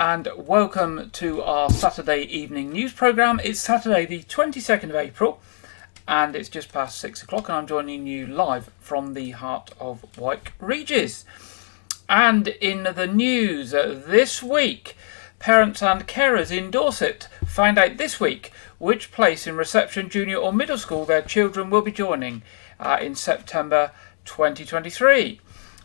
and welcome to our Saturday evening news programme. It's Saturday the 22nd of April and it's just past 6 o'clock and I'm joining you live from the heart of Wyke, Regis. And in the news this week, parents and carers in Dorset find out this week which place in reception, junior or middle school their children will be joining in September 2023.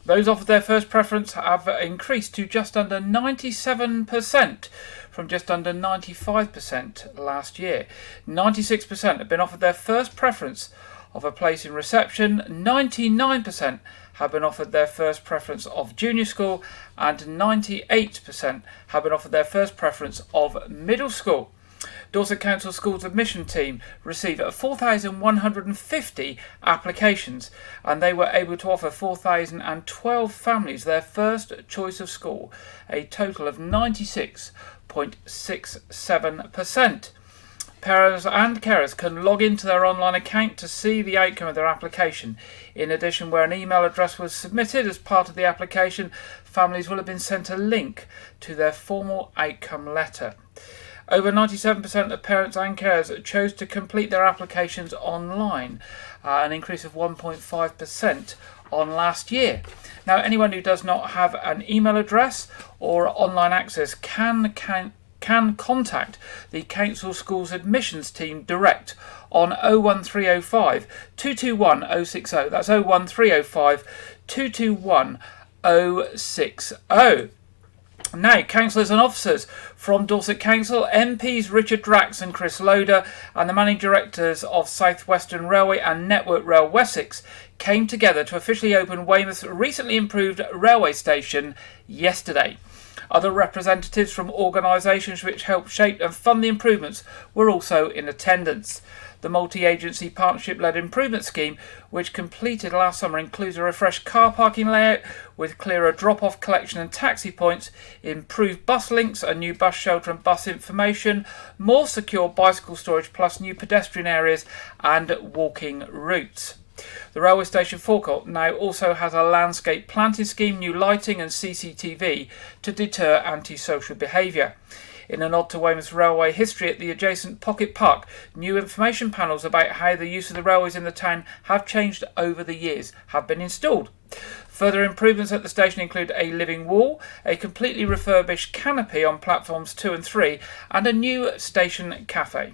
Those offered their first preference have increased to just under 97% from just under 95% last year. 96% have been offered their first preference of a place in reception, 99% have been offered their first preference of junior school, and 98% have been offered their first preference of middle school. Dorset Council Schools Admission Team received 4,150 applications and they were able to offer 4,012 families their first choice of school, a total of 96.67%. Parents and carers can log into their online account to see the outcome of their application. In addition, where an email address was submitted as part of the application, families will have been sent a link to their formal outcome letter. Over 97% of parents and carers chose to complete their applications online, an increase of 1.5% on last year. Now, anyone who does not have an email address or online access can contact the Council Schools Admissions Team direct on 01305 221 060. That's 01305 221 060. Now, councillors and officers from Dorset Council, MPs Richard Drax and Chris Loader, and the managing directors of South Western Railway and Network Rail Wessex came together to officially open Weymouth's recently improved railway station yesterday. Other representatives from organisations which helped shape and fund the improvements were also in attendance. The multi-agency partnership-led improvement scheme, which completed last summer, includes a refreshed car parking layout with clearer drop-off, collection and taxi points, improved bus links, a new bus shelter and bus information, more secure bicycle storage plus new pedestrian areas and walking routes. The railway station forecourt now also has a landscape planting scheme, new lighting and CCTV to deter antisocial behaviour. In a nod to Weymouth's railway history at the adjacent Pocket Park, new information panels about how the use of the railways in the town have changed over the years have been installed. Further improvements at the station include a living wall, a completely refurbished canopy on platforms 2 and 3, and a new station cafe.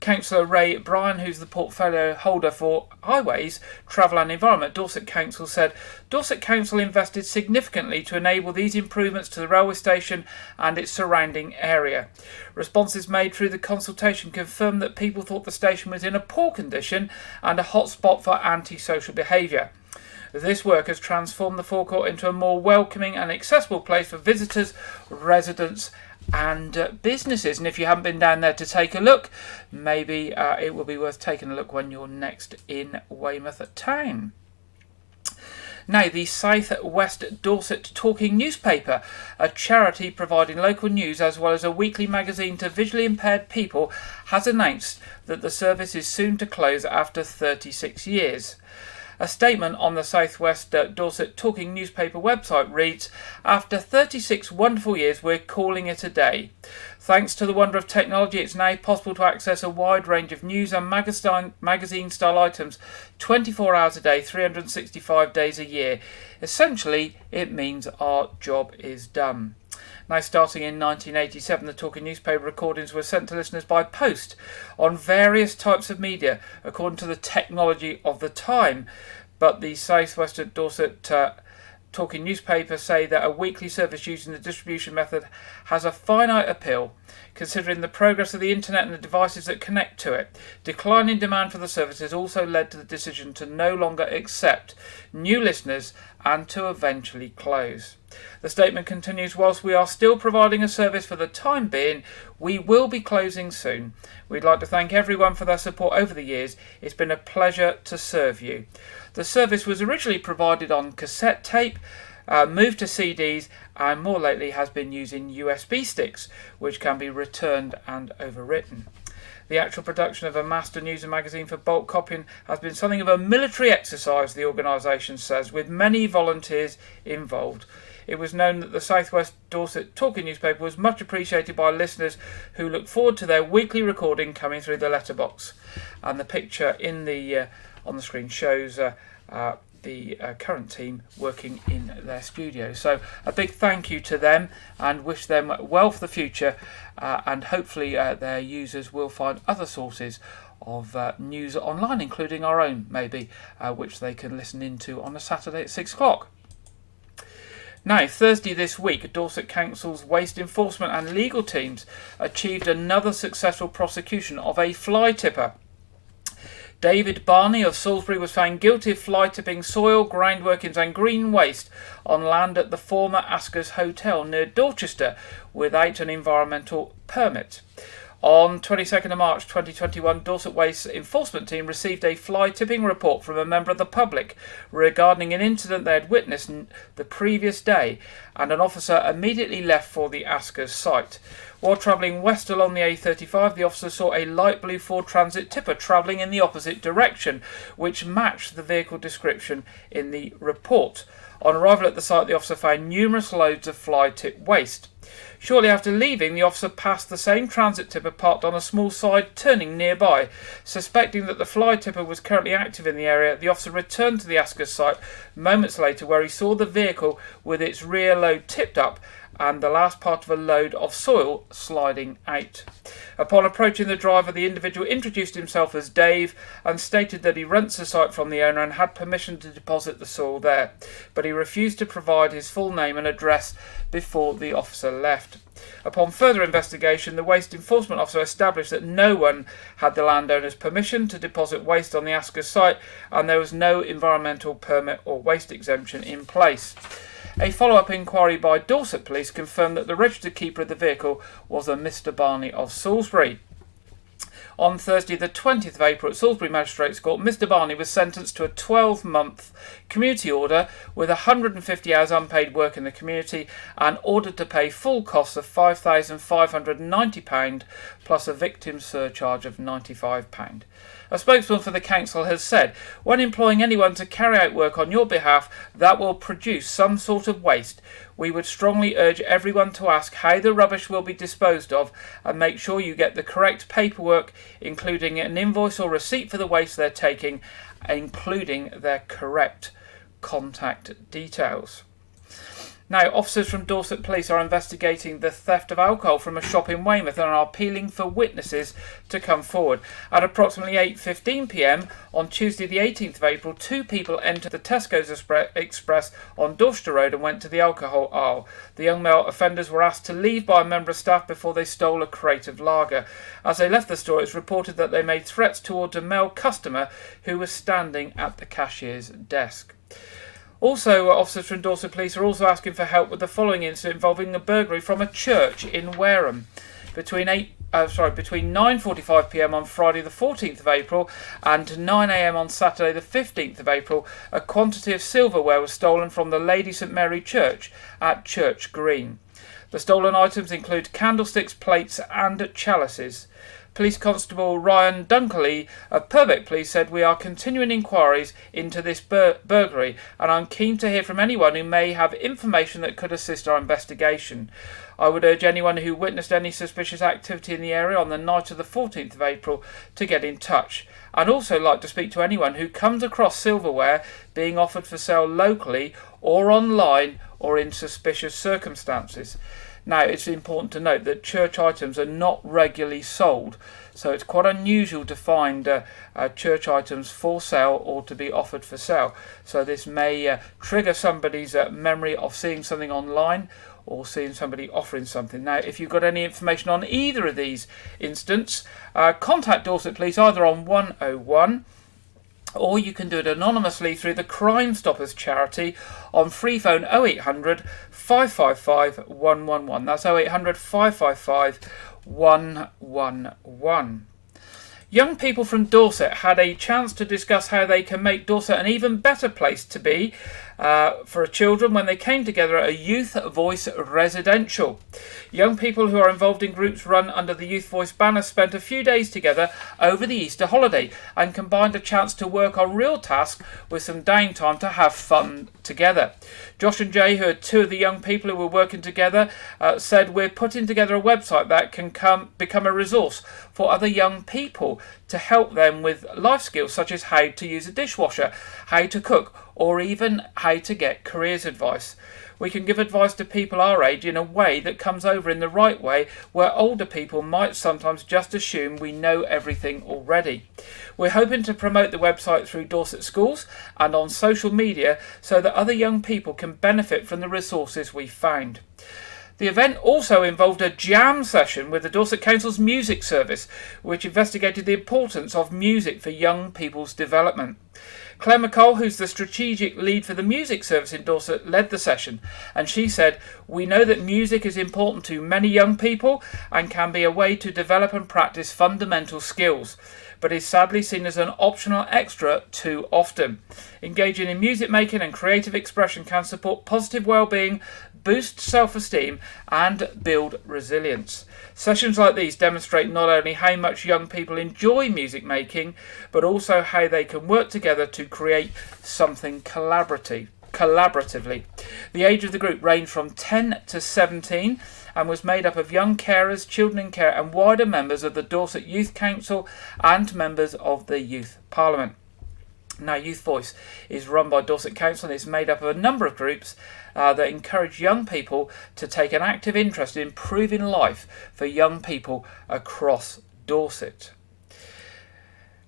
Councillor Ray Bryan, who's the portfolio holder for Highways, Travel and Environment, Dorset Council, said Dorset Council invested significantly to enable these improvements to the railway station and its surrounding area. Responses made through the consultation confirmed that people thought the station was in a poor condition and a hotspot for antisocial behaviour. This work has transformed the forecourt into a more welcoming and accessible place for visitors, residents and businesses. And if you haven't been down there to take a look, maybe it will be worth taking a look when you're next in Weymouth town. Now, the South West Dorset Talking Newspaper, a charity providing local news as well as a weekly magazine to visually impaired people, has announced that the service is soon to close after 36 years. A statement on the South West Dorset Talking Newspaper website reads, "After 36 wonderful years, we're calling it a day. Thanks to the wonder of technology, it's now possible to access a wide range of news and magazine-style items 24 hours a day, 365 days a year. Essentially, it means our job is done." Now, starting in 1987, the Talking Newspaper recordings were sent to listeners by post on various types of media, according to the technology of the time. But the South West Dorset Talking Newspaper say that a weekly service using the distribution method has a finite appeal, considering the progress of the internet and the devices that connect to it. Declining demand for the service has also led to the decision to no longer accept new listeners and to eventually close. The statement continues, "Whilst we are still providing a service for the time being, we will be closing soon. We'd like to thank everyone for their support over the years. It's been a pleasure to serve you." The service was originally provided on cassette tape, moved to CDs, and more lately has been using USB sticks, which can be returned and overwritten. The actual production of a master news and magazine for bulk copying has been something of a military exercise, the organisation says, with many volunteers involved. it was known that the South West Dorset Talking newspaper was much appreciated by listeners who look forward to their weekly recording coming through the letterbox. And the picture in the on the screen shows the current team working in their studio. So a big thank you to them, and wish them well for the future, and hopefully their users will find other sources of news online, including our own maybe, which they can listen into on a Saturday at 6 o'clock. Now, Thursday this week, Dorset Council's waste enforcement and legal teams achieved another successful prosecution of a fly tipper. David Barney of Salisbury was found guilty of fly tipping soil, groundworkings and green waste on land at the former Asker's Hotel near Dorchester without an environmental permit. On 22nd of March 2021, Dorset Waste Enforcement Team received a fly tipping report from a member of the public regarding an incident they had witnessed the previous day, and an officer immediately left for the Asker's site. While travelling west along the A35, the officer saw a light blue Ford Transit tipper travelling in the opposite direction, which matched the vehicle description in the report. On arrival at the site, the officer found numerous loads of fly tip waste. Shortly after leaving, the officer passed the same transit tipper parked on a small side turning nearby. Suspecting that the fly tipper was currently active in the area, the officer returned to the Asker's site moments later, where he saw the vehicle with its rear load tipped up and the last part of a load of soil sliding out. Upon approaching the driver, the individual introduced himself as Dave and stated that he rents the site from the owner and had permission to deposit the soil there, but he refused to provide his full name and address before the officer left. Upon further investigation, the waste enforcement officer established that no one had the landowner's permission to deposit waste on the Asker's site, and there was no environmental permit or waste exemption in place. A follow-up inquiry by Dorset Police confirmed that the registered keeper of the vehicle was a Mr. Barney of Salisbury. On Thursday the 20th of April at Salisbury Magistrates Court, Mr. Barney was sentenced to a 12-month community order with 150 hours unpaid work in the community and ordered to pay full costs of £5,590 plus a victim surcharge of £95. A spokesman for the council has said, when employing anyone to carry out work on your behalf that will produce some sort of waste, we would strongly urge everyone to ask how the rubbish will be disposed of and make sure you get the correct paperwork, including an invoice or receipt for the waste they're taking, including their correct contact details. Now, officers from Dorset Police are investigating the theft of alcohol from a shop in Weymouth and are appealing for witnesses to come forward. At approximately 8:15 p.m. on Tuesday the 18th of April, two people entered the Tesco's Express on Dorchester Road and went to the alcohol aisle. The young male offenders were asked to leave by a member of staff before they stole a crate of lager. As they left the store, it was reported that they made threats towards a male customer who was standing at the cashier's desk. Also, officers from Dorset Police are also asking for help with the following incident involving a burglary from a church in Wareham. Between 9:45 p.m. on Friday the 14th of April and 9 a.m. on Saturday the 15th of April, a quantity of silverware was stolen from the Lady St Mary Church at Church Green. The stolen items include candlesticks, plates and chalices. Police Constable Ryan Dunkley of Purbeck Police said, "We are continuing inquiries into this burglary, and I'm keen to hear from anyone who may have information that could assist our investigation. I would urge anyone who witnessed any suspicious activity in the area on the night of the 14th of April to get in touch. I'd also like to speak to anyone who comes across silverware being offered for sale locally or online or in suspicious circumstances." Now, it's important to note that church items are not regularly sold, so it's quite unusual to find church items for sale or to be offered for sale. So this may trigger somebody's memory of seeing something online or seeing somebody offering something. Now, if you've got any information on either of these incidents, contact Dorset Police either on 101, or you can do it anonymously through the Crime Stoppers charity on free phone 0800 555 111. That's 0800 555 111. Young people from Dorset had a chance to discuss how they can make Dorset an even better place to be for children when they came together at a Youth Voice residential. Young people who are involved in groups run under the Youth Voice banner spent a few days together over the Easter holiday and combined a chance to work on real tasks with some downtime to have fun together. Josh and Jay, who are two of the young people who were working together, said, "We're putting together a website that can become a resource for other young people to help them with life skills such as how to use a dishwasher, how to cook, or even how to get careers advice. We can give advice to people our age in a way that comes over in the right way, where older people might sometimes just assume we know everything already. We're hoping to promote the website through Dorset schools and on social media so that other young people can benefit from the resources we found." The event also involved a jam session with the Dorset Council's music service, which investigated the importance of music for young people's development. Claire McCall, who's the strategic lead for the music service in Dorset, led the session, and she said, "We know that music is important to many young people and can be a way to develop and practice fundamental skills, but is sadly seen as an optional extra too often. Engaging in music making and creative expression can support positive well-being, boost self-esteem and build resilience. Sessions like these demonstrate not only how much young people enjoy music making, but also how they can work together to create something collaboratively. The age of the group ranged from 10 to 17 and was made up of young carers, children in care and wider members of the Dorset Youth Council and members of the Youth Parliament. Now, Youth Voice is run by Dorset Council and is made up of a number of groups that encourage young people to take an active interest in improving life for young people across Dorset.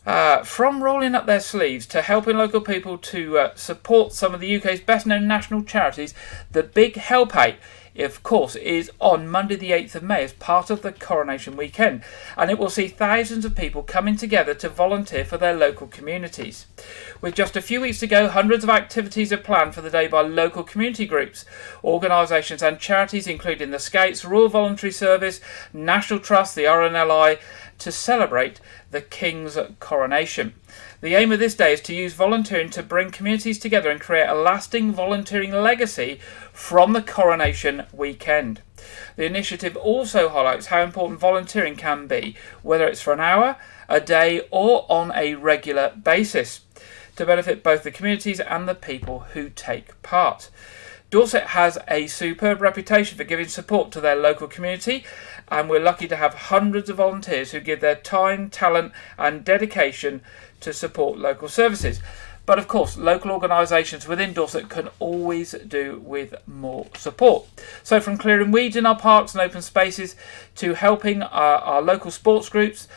From rolling up their sleeves to helping local people to support some of the UK's best-known national charities, the Big Help Out, of course, is on Monday the 8th of May as part of the Coronation Weekend, and it will see thousands of people coming together to volunteer for their local communities. With just a few weeks to go, hundreds of activities are planned for the day by local community groups, organisations and charities including the Scouts, Royal Voluntary Service, National Trust, the RNLI, to celebrate the King's coronation. The aim of this day is to use volunteering to bring communities together and create a lasting volunteering legacy from the coronation weekend. The initiative also highlights how important volunteering can be, whether it's for an hour, a day or on a regular basis, to benefit both the communities and the people who take part. Dorset has a superb reputation for giving support to their local community, and we're lucky to have hundreds of volunteers who give their time, talent and dedication to support local services. But of course, local organisations within Dorset can always do with more support. So from clearing weeds in our parks and open spaces to helping our local sports groups,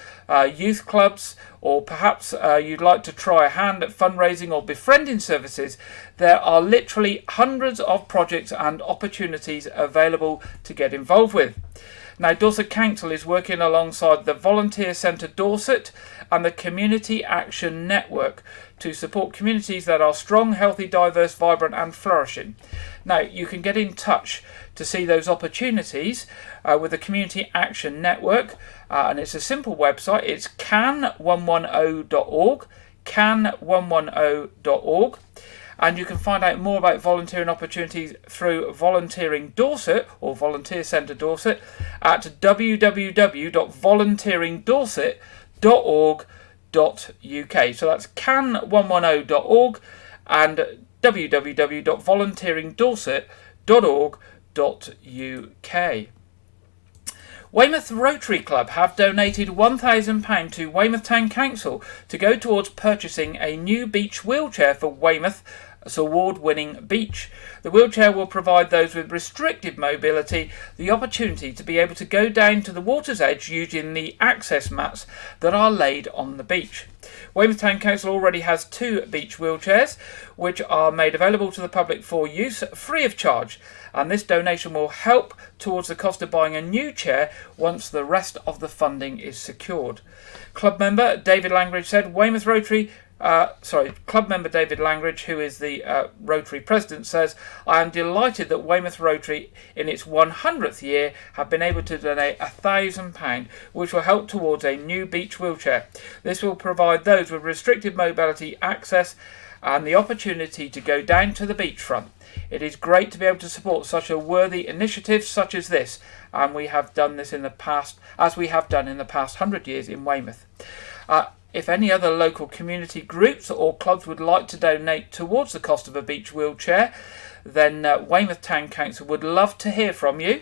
youth clubs, or perhaps you'd like to try a hand at fundraising or befriending services, there are literally hundreds of projects and opportunities available to get involved with. Now, Dorset Council is working alongside the Volunteer Centre Dorset and the Community Action Network to support communities that are strong, healthy, diverse, vibrant and flourishing. Now, you can get in touch to see those opportunities with the Community Action Network, and it's a simple website. It's can110.org, can110.org. And you can find out more about volunteering opportunities through Volunteering Dorset or Volunteer Centre Dorset at www.volunteeringdorset.org.uk. So that's can110.org and www.volunteeringdorset.org.uk. Weymouth Rotary Club have donated £1,000 to Weymouth Town Council to go towards purchasing a new beach wheelchair for Weymouth's award-winning beach. The wheelchair will provide those with restricted mobility the opportunity to be able to go down to the water's edge using the access mats that are laid on the beach. Weymouth Town Council already has 2 beach wheelchairs, which are made available to the public for use free of charge, and this donation will help towards the cost of buying a new chair once the rest of the funding is secured. Club member David Langridge said Club member David Langridge, who is the Rotary President, says, "I am delighted that Weymouth Rotary, in its 100th year, have been able to donate £1,000, which will help towards a new beach wheelchair. This will provide those with restricted mobility access and the opportunity to go down to the beachfront. It is great to be able to support such a worthy initiative such as this, and we have done this in the past, as we have done in the past 100 years in Weymouth. If any other local community groups or clubs would like to donate towards the cost of a beach wheelchair, then Weymouth Town Council would love to hear from you.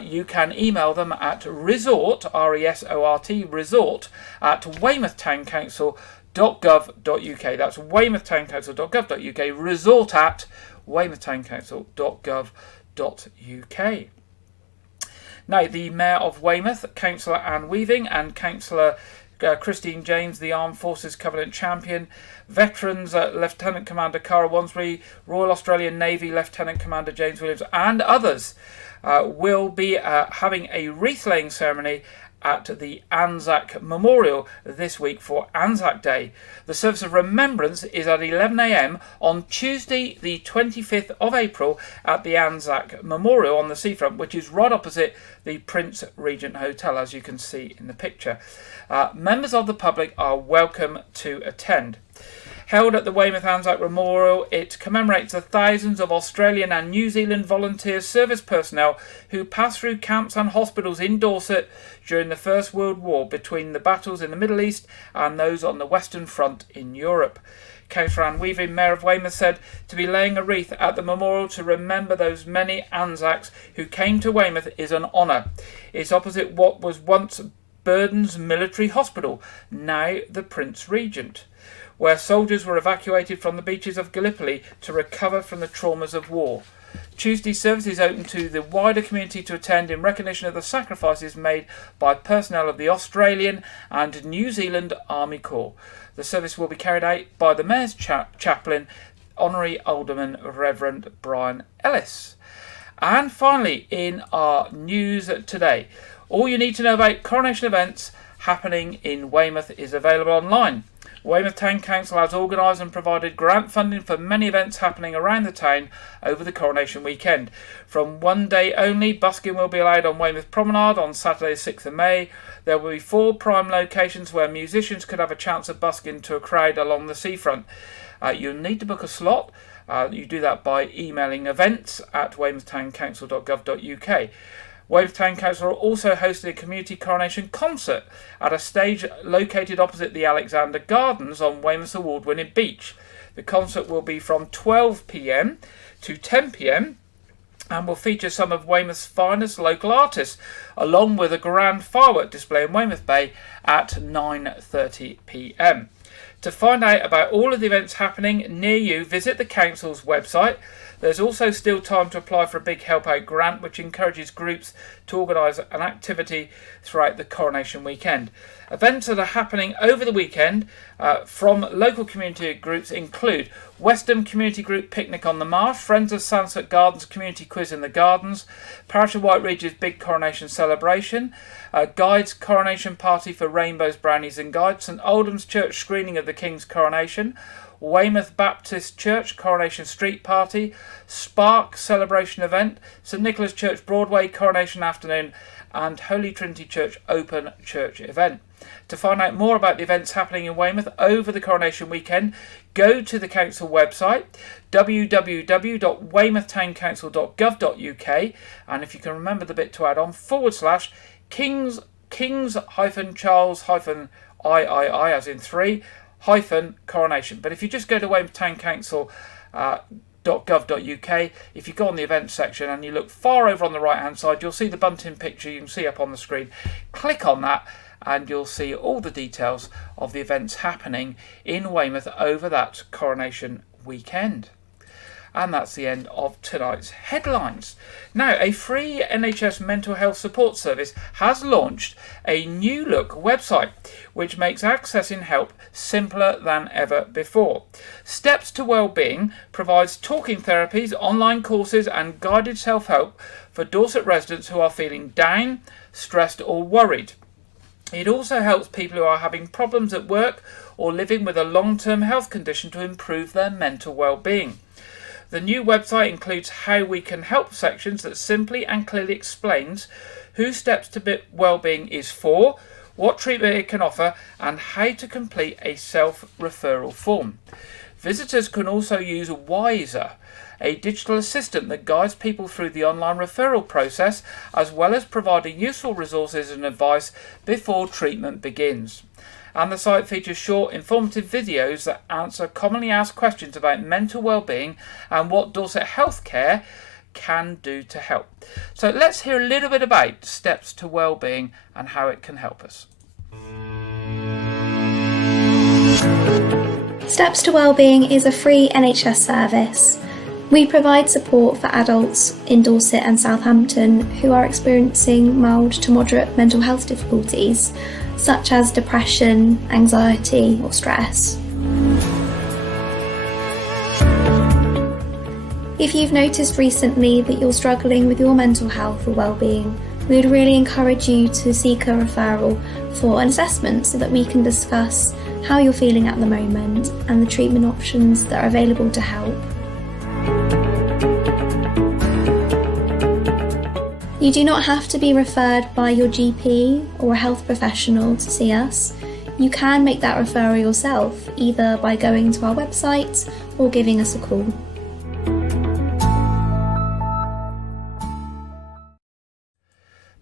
You can email them at resort, R-E-S-O-R-T, resort at weymouthtowncouncil.gov.uk. That's weymouthtowncouncil.gov.uk, resort at weymouthtowncouncil.gov.uk. Now, the Mayor of Weymouth, Councillor Anne Weaving, and Councillor Christine James, the Armed Forces Covenant Champion, Veterans Lieutenant Commander Cara Wansbury, Royal Australian Navy Lieutenant Commander James Williams, and others will be having a wreath-laying ceremony at the Anzac Memorial this week for Anzac Day. The service of remembrance is at 11 a.m. on Tuesday the 25th of April at the Anzac Memorial on the seafront, which is right opposite the Prince Regent Hotel, as you can see in the picture. Members of the public are welcome to attend. Held at the Weymouth Anzac Memorial, it commemorates the thousands of Australian and New Zealand volunteer service personnel who passed through camps and hospitals in Dorset during the First World War, between the battles in the Middle East and those on the Western Front in Europe. Councillor Anne Weaving, Mayor of Weymouth, said to be laying a wreath at the memorial to remember those many Anzacs who came to Weymouth is an honour. It's opposite what was once Burden's Military Hospital, now the Prince Regent, where soldiers were evacuated from the beaches of Gallipoli to recover from the traumas of war. Tuesday's service is open to the wider community to attend in recognition of the sacrifices made by personnel of the Australian and New Zealand Army Corps. The service will be carried out by the Mayor's Chaplain, Honorary Alderman Reverend Brian Ellis. And finally, in our news today, all you need to know about coronation events happening in Weymouth is available online. Weymouth Town Council has organised and provided grant funding for many events happening around the town over the coronation weekend. From one day only, busking will be allowed on Weymouth Promenade on Saturday 6th of May. There will be 4 prime locations where musicians could have a chance of busking to a crowd along the seafront. You'll need to book a slot. You do that by emailing events@weymouthtowncouncil.gov.uk. Weymouth Town Council are also hosting a community coronation concert at a stage located opposite the Alexander Gardens on Weymouth's award-winning beach. The concert will be from 12 p.m. to 10 p.m. and will feature some of Weymouth's finest local artists, along with a grand firework display in Weymouth Bay at 9:30 p.m. To find out about all of the events happening near you, visit the Council's website. There's also still time to apply for a Big Help Out grant, which encourages groups to organise an activity throughout the coronation weekend. Events that are happening over the weekend from local community groups include Westham Community Group Picnic on the Marsh, Friends of Sunset Gardens Community Quiz in the Gardens, Parish of Wyke Regis Big Coronation Celebration, Guides Coronation Party for Rainbows, Brownies and Guides, St Oldham's Church screening of the King's Coronation, Weymouth Baptist Church Coronation Street Party, Spark Celebration Event, St Nicholas Church Broadway Coronation Afternoon, and Holy Trinity Church Open Church Event. To find out more about the events happening in Weymouth over the coronation weekend, go to the council website www.weymouthtowncouncil.gov.uk, and if you can remember the bit to add on, /Kings-Charles-III, as in 3, coronation. But if you just go to weymouthtowncouncil.gov.uk, if you go on the events section and you look far over on the right hand side, you'll see the bunting picture you can see up on the screen. Click on that and you'll see all the details of the events happening in Weymouth over that coronation weekend. And that's the end of tonight's headlines. Now, a free NHS mental health support service has launched a new look website which makes accessing help simpler than ever before. Steps to Wellbeing provides talking therapies, online courses and guided self-help for Dorset residents who are feeling down, stressed or worried. It also helps people who are having problems at work or living with a long-term health condition to improve their mental well-being. The new website includes how we can help sections that simply and clearly explains who Steps to Wellbeing is for, what treatment it can offer, and how to complete a self-referral form. Visitors can also use Wiser, a digital assistant that guides people through the online referral process, as well as providing useful resources and advice before treatment begins. And the site features short, informative videos that answer commonly asked questions about mental well-being and what Dorset Healthcare can do to help. So let's hear a little bit about Steps to Wellbeing and how it can help us. Steps to Wellbeing is a free NHS service. We provide support for adults in Dorset and Southampton who are experiencing mild to moderate mental health difficulties, such as depression, anxiety or stress. If you've noticed recently that you're struggling with your mental health or well-being, we would really encourage you to seek a referral for an assessment so that we can discuss how you're feeling at the moment and the treatment options that are available to help. You do not have to be referred by your GP or a health professional to see us. You can make that referral yourself, either by going to our website or giving us a call.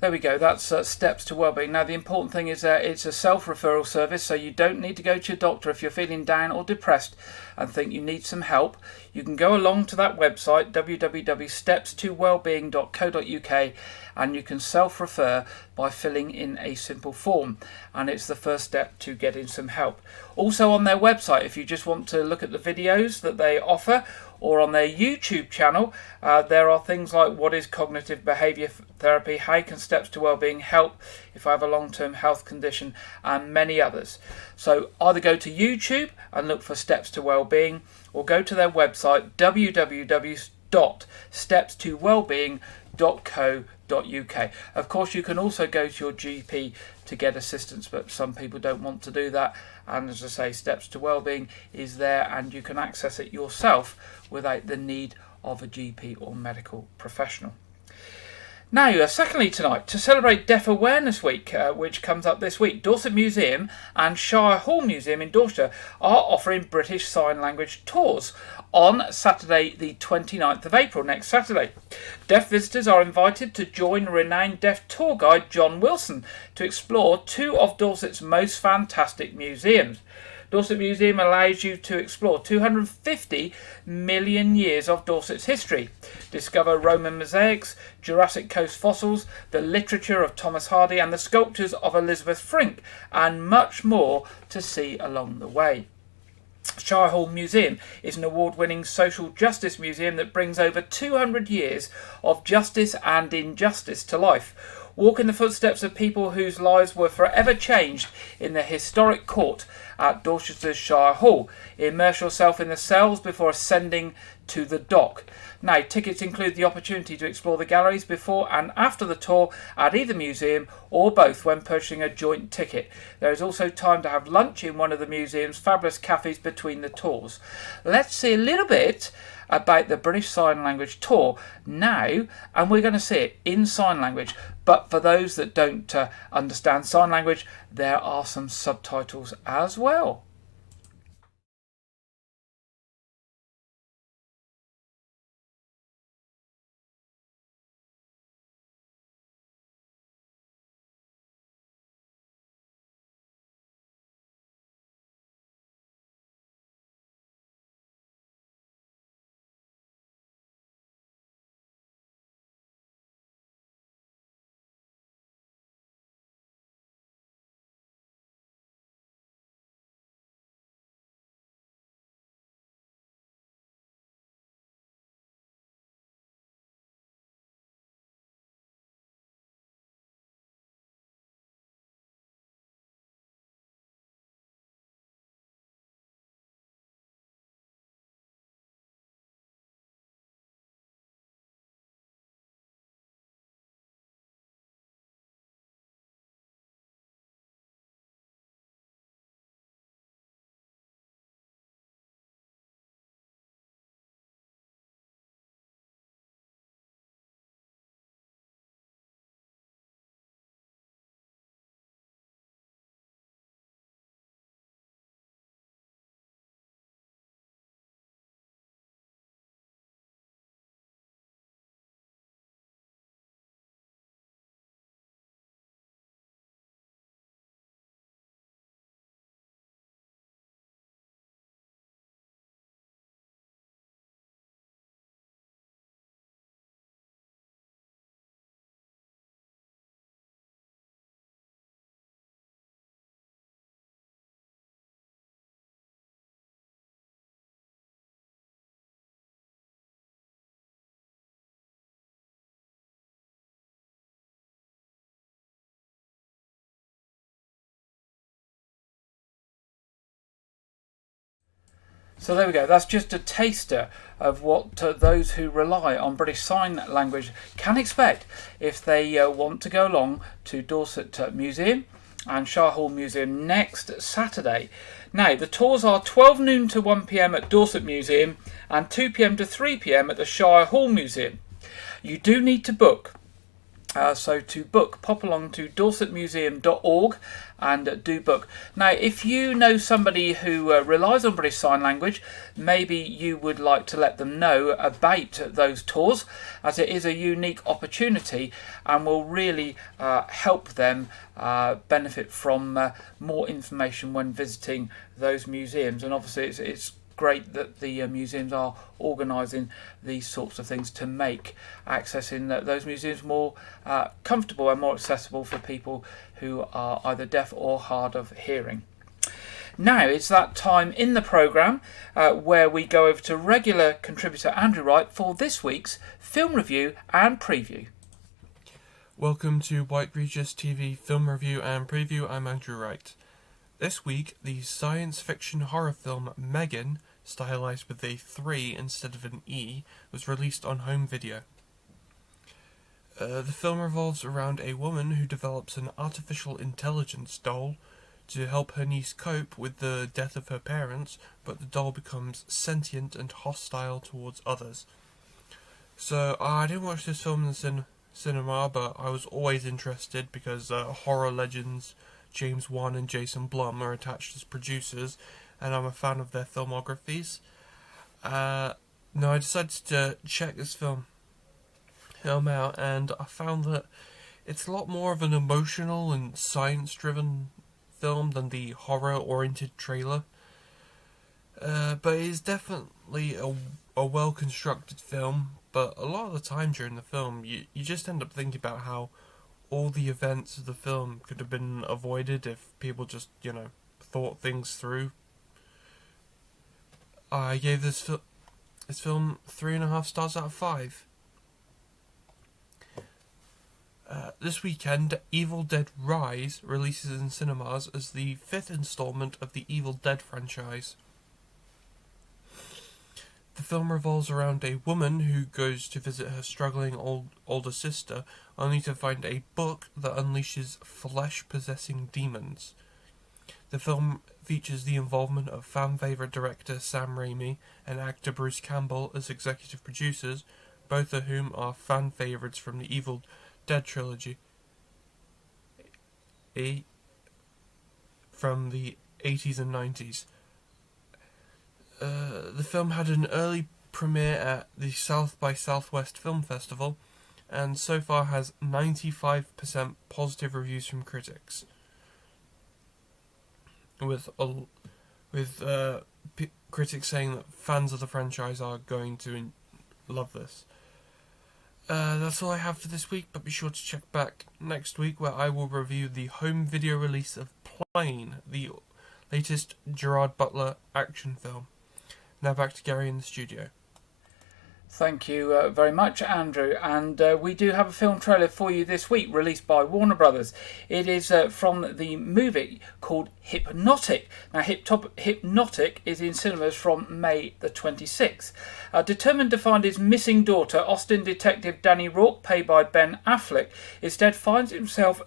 There we go, that's Steps to Wellbeing. Now the important thing is that it's a self-referral service, so you don't need to go to your doctor if you're feeling down or depressed and think you need some help. You can go along to that website, www.stepstowellbeing.co.uk, and you can self-refer by filling in a simple form, and it's the first step to getting some help. Also on their website, if you just want to look at the videos that they offer, or on their YouTube channel, there are things like what is cognitive behaviour therapy, how can Steps to Wellbeing help if I have a long-term health condition, and many others. So either go to YouTube and look for Steps to Wellbeing, or go to their website www.stepstowellbeing.co.uk. Of course, you can also go to your GP to get assistance, but some people don't want to do that. And as I say, Steps to Wellbeing is there and you can access it yourself without the need of a GP or medical professional. Now, secondly tonight, to celebrate Deaf Awareness Week, which comes up this week, Dorset Museum and Shire Hall Museum in Dorset are offering British Sign Language tours on Saturday the 29th of April, next Saturday. Deaf visitors are invited to join renowned deaf tour guide John Wilson to explore two of Dorset's most fantastic museums. Dorset Museum allows you to explore 250 million years of Dorset's history, discover Roman mosaics, Jurassic Coast fossils, the literature of Thomas Hardy and the sculptures of Elizabeth Frink, and much more to see along the way. Shire Hall Museum is an award-winning social justice museum that brings over 200 years of justice and injustice to life. Walk in the footsteps of people whose lives were forever changed in the historic court at Dorset's Shire Hall. Immerse yourself in the cells before ascending to the dock. Now, tickets include the opportunity to explore the galleries before and after the tour at either museum or both when purchasing a joint ticket. There is also time to have lunch in one of the museum's fabulous cafes between the tours. Let's see a little bit about the British Sign Language tour now, and we're going to see it in sign language. But for those that don't understand sign language, there are some subtitles as well. So there we go. That's just a taster of what those who rely on British Sign Language can expect if they want to go along to Dorset Museum and Shire Hall Museum next Saturday. Now, the tours are 12 noon to 1 p.m. at Dorset Museum and 2 p.m. to 3 p.m. at the Shire Hall Museum. You do need to book. So to book, pop along to dorsetmuseum.org and do book. Now, if you know somebody who relies on British Sign Language, maybe you would like to let them know about those tours, as it is a unique opportunity and will really help them benefit from more information when visiting those museums. And obviously it's great that the museums are organising these sorts of things to make accessing those museums more comfortable and more accessible for people who are either deaf or hard of hearing. Now it's that time in the programme where we go over to regular contributor Andrew Wright for this week's film review and preview. Welcome to Wyke Regis TV film review and preview. I'm Andrew Wright. This week, the science fiction horror film Megan, stylized with a 3 instead of an E, was released on home video. The film revolves around a woman who develops an artificial intelligence doll to help her niece cope with the death of her parents, but the doll becomes sentient and hostile towards others. So I didn't watch this film in the cinema, but I was always interested because horror legends James Wan and Jason Blum are attached as producers, and I'm a fan of their filmographies. I decided to check this film out, and I found that it's a lot more of an emotional and science-driven film than the horror-oriented trailer. But it is definitely a well-constructed film, but a lot of the time during the film, you just end up thinking about how all the events of the film could have been avoided if people just, thought things through. I gave this film 3.5 stars out of 5. This weekend, Evil Dead Rise releases in cinemas as the 5th installment of the Evil Dead franchise. The film revolves around a woman who goes to visit her struggling older sister, only to find a book that unleashes flesh-possessing demons. The film features the involvement of fan-favourite director Sam Raimi and actor Bruce Campbell as executive producers, both of whom are fan favourites from the Evil Dead trilogy from the 80s and 90s. The film had an early premiere at the South by Southwest Film Festival, and so far has 95% positive reviews from critics, with critics saying that fans of the franchise are going to love this. That's all I have for this week, but be sure to check back next week where I will review the home video release of Plane, the latest Gerard Butler action film. Now back to Gary in the studio. Thank you very much, Andrew. And we do have a film trailer for you this week, released by Warner Brothers. It is from the movie called Hypnotic. Now, Hypnotic is in cinemas from May the 26th. Determined to find his missing daughter, Austin detective Danny Rourke, played by Ben Affleck, instead finds himself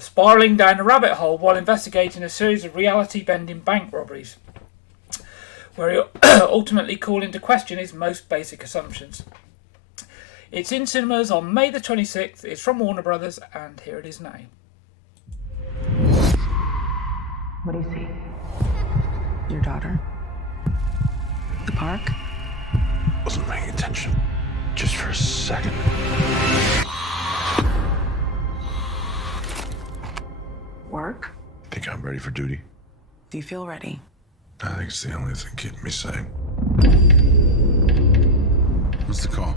spiralling down a rabbit hole while investigating a series of reality-bending bank robberies, where he'll ultimately call into question his most basic assumptions. It's in cinemas on May the 26th, it's from Warner Brothers, and here it is now. What do you see? Your daughter? The park? Wasn't paying attention. Just for a second. Work? Think I'm ready for duty? Do you feel ready? I think it's the only thing keeping me sane. What's the call?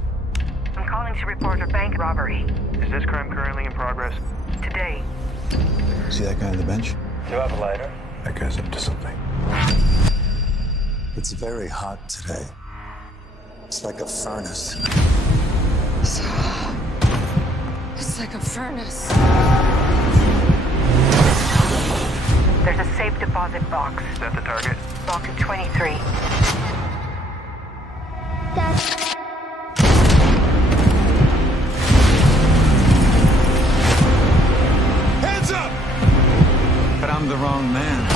I'm calling to report a bank robbery. Is this crime currently in progress? Today. See that guy on the bench? Do you have a lighter? That guy's up to something. It's very hot today. It's like a furnace. It's like a furnace. There's a safe deposit box. Is that the target? Box 23. Hands up! But I'm the wrong man.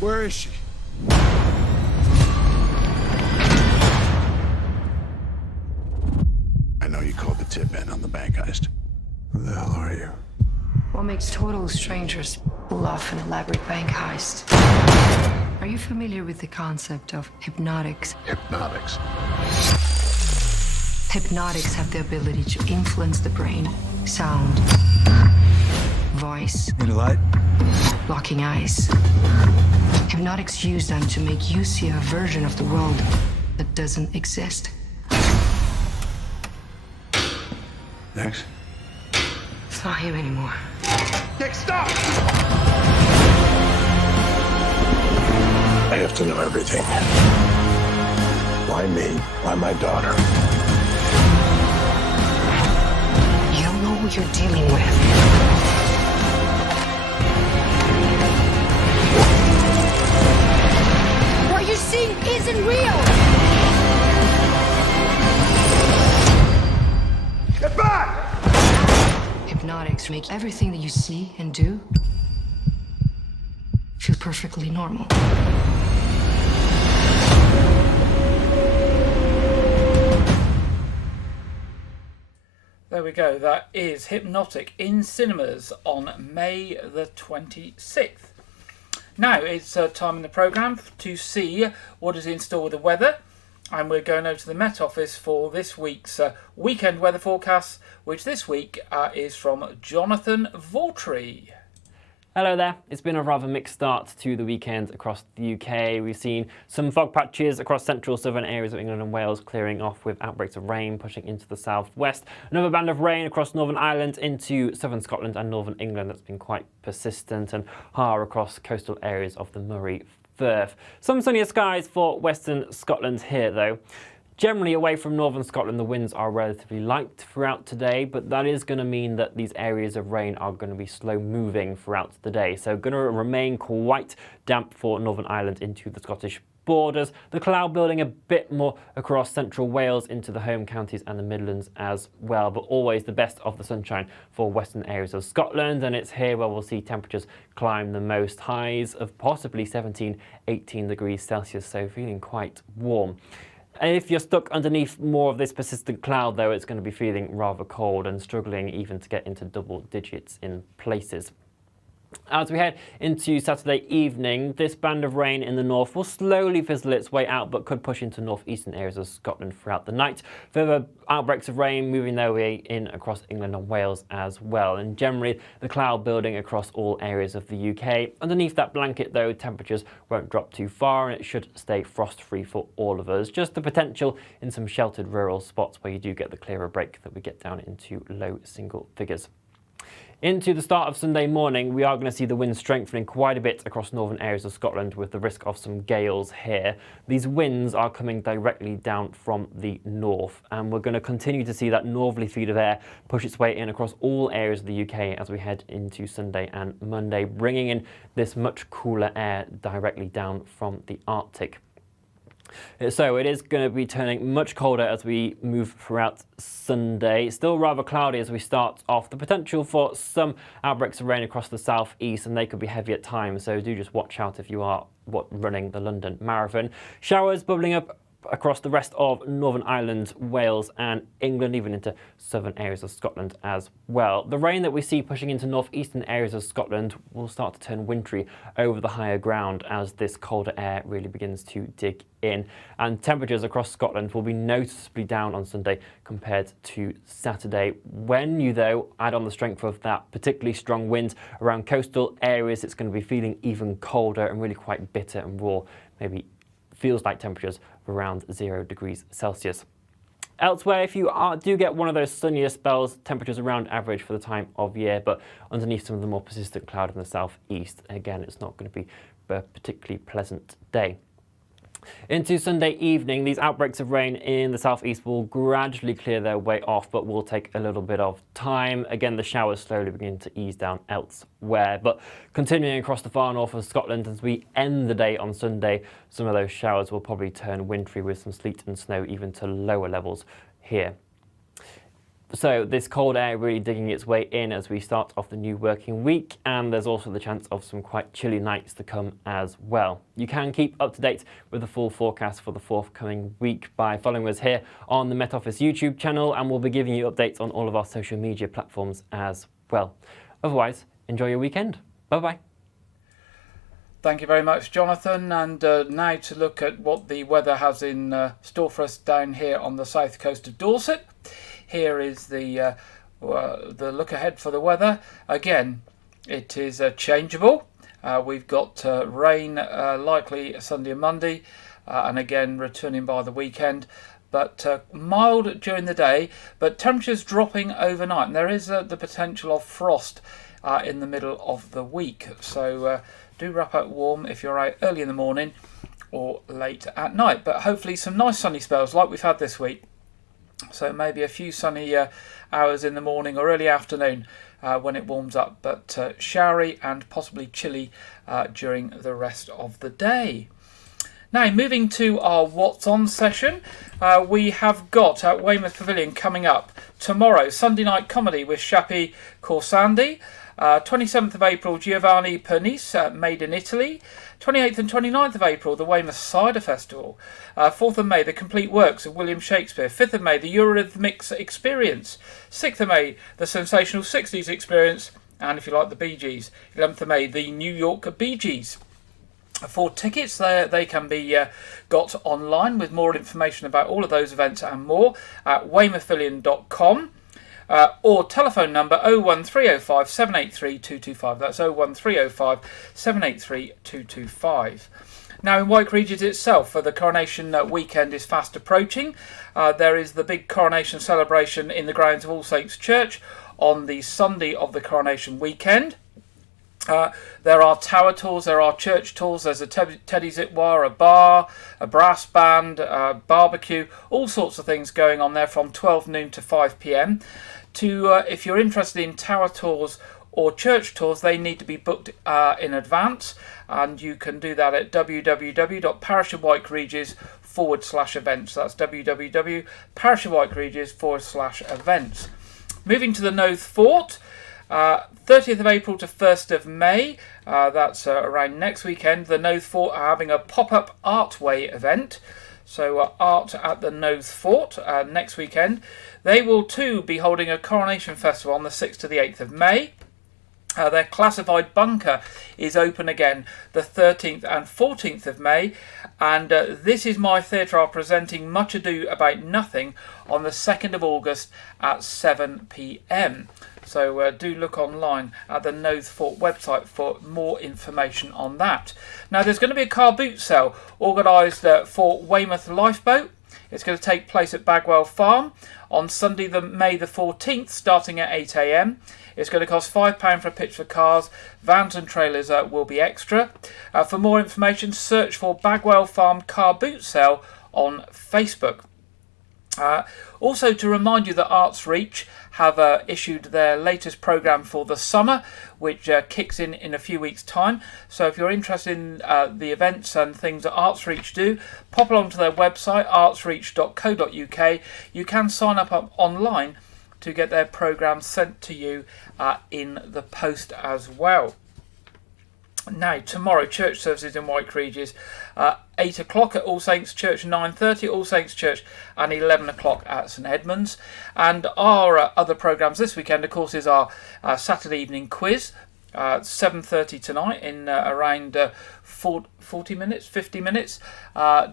Where is she? I know you called the tip in on the bank heist. Who the hell are you? What makes total strangers pull off an elaborate bank heist? Are you familiar with the concept of hypnotics? Hypnotics. Hypnotics have the ability to influence the brain, sound, voice, Need a light? locking eyes. Hypnotics use them to make you see a version of the world that doesn't exist. Next. It's not him anymore. Nick, stop! I have to know everything. Why me? Why my daughter? You don't know who you're dealing with. What you're seeing isn't real! Get back! Hypnotics make everything that you see and do feel perfectly normal. There we go. That is Hypnotic in cinemas on May the 26th. Now it's time in the programme to see what is in store with the weather. And we're going over to the Met Office for this week's weekend weather forecast, which this week is from Jonathan Vautry. Hello there. It's been a rather mixed start to the weekend across the UK. We've seen some fog patches across central southern areas of England and Wales clearing off with outbreaks of rain pushing into the southwest. Another band of rain across Northern Ireland into southern Scotland and northern England that's been quite persistent, and higher across coastal areas of the Moray Firth. Some sunnier skies for western Scotland here though. Generally away from northern Scotland, the winds are relatively light throughout today, but that is going to mean that these areas of rain are going to be slow moving throughout the day. So going to remain quite damp for Northern Ireland into the Scottish borders. The cloud building a bit more across central Wales into the home counties and the Midlands as well, but always the best of the sunshine for western areas of Scotland, and it's here where we'll see temperatures climb the most, highs of possibly 17, 18 degrees Celsius, so feeling quite warm. And if you're stuck underneath more of this persistent cloud though, it's going to be feeling rather cold and struggling even to get into double digits in places. As we head into Saturday evening, this band of rain in the north will slowly fizzle its way out, but could push into northeastern areas of Scotland throughout the night. Further outbreaks of rain moving their way in across England and Wales as well. And generally, the cloud building across all areas of the UK. Underneath that blanket, though, temperatures won't drop too far, and it should stay frost-free for all of us. Just the potential in some sheltered rural spots where you do get the clearer break that we get down into low single figures. Into the start of Sunday morning, we are going to see the winds strengthening quite a bit across northern areas of Scotland with the risk of some gales here. These winds are coming directly down from the north, and we're going to continue to see that northerly feed of air push its way in across all areas of the UK as we head into Sunday and Monday, bringing in this much cooler air directly down from the Arctic. So it is going to be turning much colder as we move throughout Sunday. Still rather cloudy as we start off. The potential for some outbreaks of rain across the southeast, and they could be heavy at times, so do just watch out if you are running the London Marathon. Showers bubbling up across the rest of Northern Ireland, Wales and England, even into southern areas of Scotland as well. The rain that we see pushing into northeastern areas of Scotland will start to turn wintry over the higher ground as this colder air really begins to dig in, and temperatures across Scotland will be noticeably down on Sunday compared to Saturday. When you though add on the strength of that particularly strong wind around coastal areas, it's going to be feeling even colder and really quite bitter and raw, maybe feels like temperatures of around 0 degrees Celsius. Elsewhere, if you do get one of those sunnier spells, temperatures around average for the time of year, but underneath some of the more persistent cloud in the southeast, again, it's not going to be a particularly pleasant day. Into Sunday evening, these outbreaks of rain in the southeast will gradually clear their way off, but will take a little bit of time. Again, the showers slowly begin to ease down elsewhere, but continuing across the far north of Scotland as we end the day on Sunday, some of those showers will probably turn wintry with some sleet and snow even to lower levels here. So this cold air really digging its way in as we start off the new working week, and there's also the chance of some quite chilly nights to come as well. You can keep up to date with the full forecast for the forthcoming week by following us here on the Met Office YouTube channel, and we'll be giving you updates on all of our social media platforms as well. Otherwise, enjoy your weekend. Bye-bye. Thank you very much, Jonathan. And now to look at what the weather has in store for us down here on the south coast of Dorset. Here is the look ahead for the weather. Again, it is changeable. We've got rain likely Sunday and Monday, and again returning by the weekend. But mild during the day, but temperatures dropping overnight. And there is the potential of frost in the middle of the week. So do wrap up warm if you're out early in the morning or late at night. But hopefully some nice sunny spells like we've had this week. So maybe a few sunny hours in the morning or early afternoon when it warms up, but showery and possibly chilly during the rest of the day. Now, moving to our What's On session, we have got at Weymouth Pavilion coming up tomorrow, Sunday night comedy with Shapi Corsandi. 27th of April, Giovanni Pernice, Made in Italy. 28th and 29th of April, the Weymouth Cider Festival. 4th of May, the Complete Works of William Shakespeare. 5th of May, the Eurythmics Experience. 6th of May, the Sensational 60s Experience. And if you like the Bee Gees, 11th of May, the New York Bee Gees. For tickets, they can be got online with more information about all of those events and more at weymouthpavilion.com. Or telephone number 01305 783 225. That's 01305 783 225. Now in Wyke Regis itself, the coronation weekend is fast approaching. There is the big coronation celebration in the grounds of All Saints Church on the Sunday of the coronation weekend. There are tower tours, there are church tours, there's a Teddy Zitwar, a bar, a brass band, a barbecue, all sorts of things going on there from 12 noon to 5 p.m. If you're interested in tower tours or church tours, they need to be booked in advance, and you can do that at www.parishofwykeregis.com/events. That's www.parishofwykeregis.com/events. Moving to the Noath Fort, 30th of April to 1st of May, that's around next weekend. The Noath Fort are having a pop-up Artway event. So art at the Noath Fort next weekend. They will too be holding a coronation festival on the 6th to the 8th of May. Their classified bunker is open again the 13th and 14th of May. And This Is My Theatre are presenting Much Ado About Nothing on the 2nd of August at 7 p.m. So do look online at the Noath Fort website for more information on that. Now there's going to be a car boot sale organised for Weymouth Lifeboat. It's going to take place at Bagwell Farm on Sunday, May the 14th, starting at 8 a.m. It's going to cost £5 for a pitch for cars. Vans and trailers will be extra. For more information, search for Bagwell Farm Car Boot Sale on Facebook. Also, to remind you that Arts Reach have issued their latest programme for the summer, which kicks in a few weeks' time. So if you're interested in the events and things that Arts Reach do, pop along to their website, artsreach.co.uk. You can sign up online to get their programme sent to you in the post as well. Now, tomorrow, church services in Wyke Regis, 8 o'clock at All Saints Church, 9:30 at All Saints Church, and 11 o'clock at St Edmunds. And our other programmes this weekend, of course, is our Saturday evening quiz, 7:30 tonight in around 40 minutes, 50 minutes.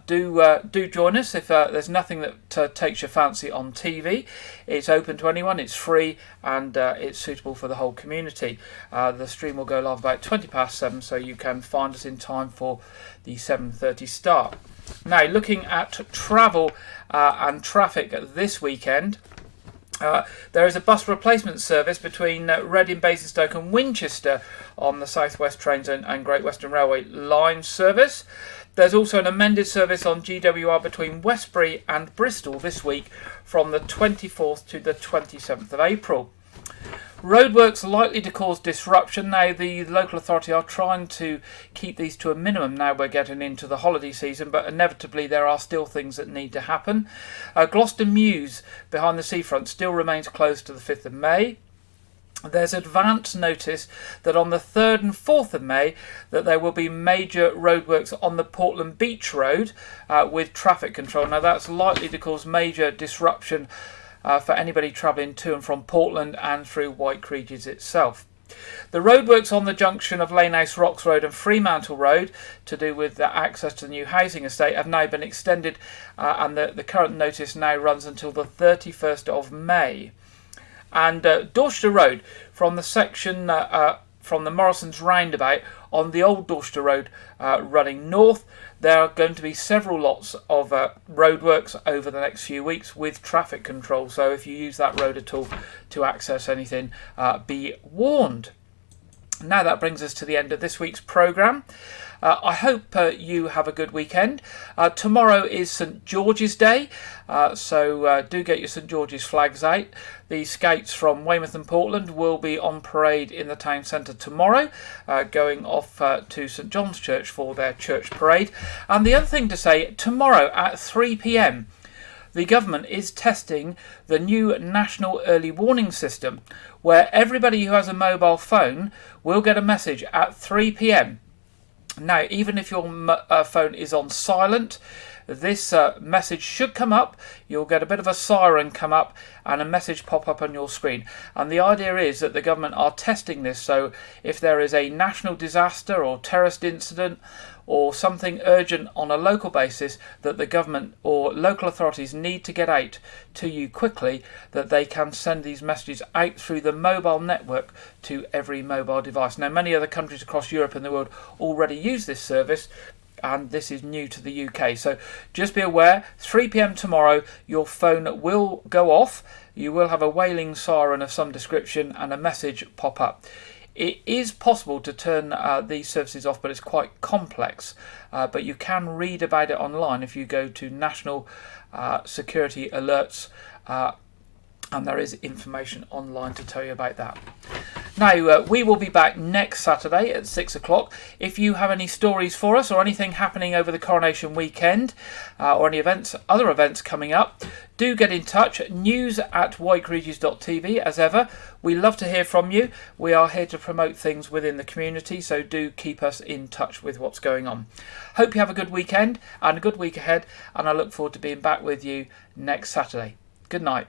Do join us if there's nothing that takes your fancy on TV. It's open to anyone, it's free, and it's suitable for the whole community. The stream will go live about 7:20, so you can find us in time for the 7:30 start. Now, looking at travel and traffic this weekend, there is a bus replacement service between Reading, Basingstoke and Winchester on the South West Trains and Great Western Railway line service. There's also an amended service on GWR between Westbury and Bristol this week from the 24th to the 27th of April. Roadworks likely to cause disruption. Now, the local authority are trying to keep these to a minimum now we're getting into the holiday season, but inevitably there are still things that need to happen. Gloucester Mews behind the seafront still remains closed to the 5th of May. There's advance notice that on the 3rd and 4th of May that there will be major roadworks on the Portland Beach Road with traffic control. Now, that's likely to cause major disruption for anybody travelling to and from Portland and through Wyke Regis itself. The roadworks on the junction of Lanehouse Rocks Road and Fremantle Road to do with the access to the new housing estate have now been extended, and the current notice now runs until the 31st of May. And Dorset Road, from the section from the Morrison's roundabout on the old Dorset Road running north, there are going to be several lots of roadworks over the next few weeks with traffic control. So if you use that road at all to access anything, be warned. Now that brings us to the end of this week's programme. I hope you have a good weekend. Tomorrow is St George's Day, so do get your St George's flags out. The Scouts from Weymouth and Portland will be on parade in the town centre tomorrow, going off to St John's Church for their church parade. And the other thing to say, tomorrow at 3 p.m, the government is testing the new national early warning system, where everybody who has a mobile phone will get a message at 3 p.m. Now, even if your phone is on silent, this message should come up. You'll get a bit of a siren come up and a message pop up on your screen. And the idea is that the government are testing this, so if there is a national disaster or terrorist incident or something urgent on a local basis that the government or local authorities need to get out to you quickly, that they can send these messages out through the mobile network to every mobile device. Now, many other countries across Europe and the world already use this service, and this is new to the UK. So just be aware, 3 p.m. tomorrow, your phone will go off. You will have a wailing siren of some description and a message pop up. It is possible to turn these services off, but it's quite complex. But you can read about it online if you go to National Security Alerts, and there is information online to tell you about that. Now, we will be back next Saturday at 6 o'clock. If you have any stories for us or anything happening over the coronation weekend or any events, other events coming up, do get in touch. news@wykeregis.tv as ever. We love to hear from you. We are here to promote things within the community, so do keep us in touch with what's going on. Hope you have a good weekend and a good week ahead, and I look forward to being back with you next Saturday. Good night.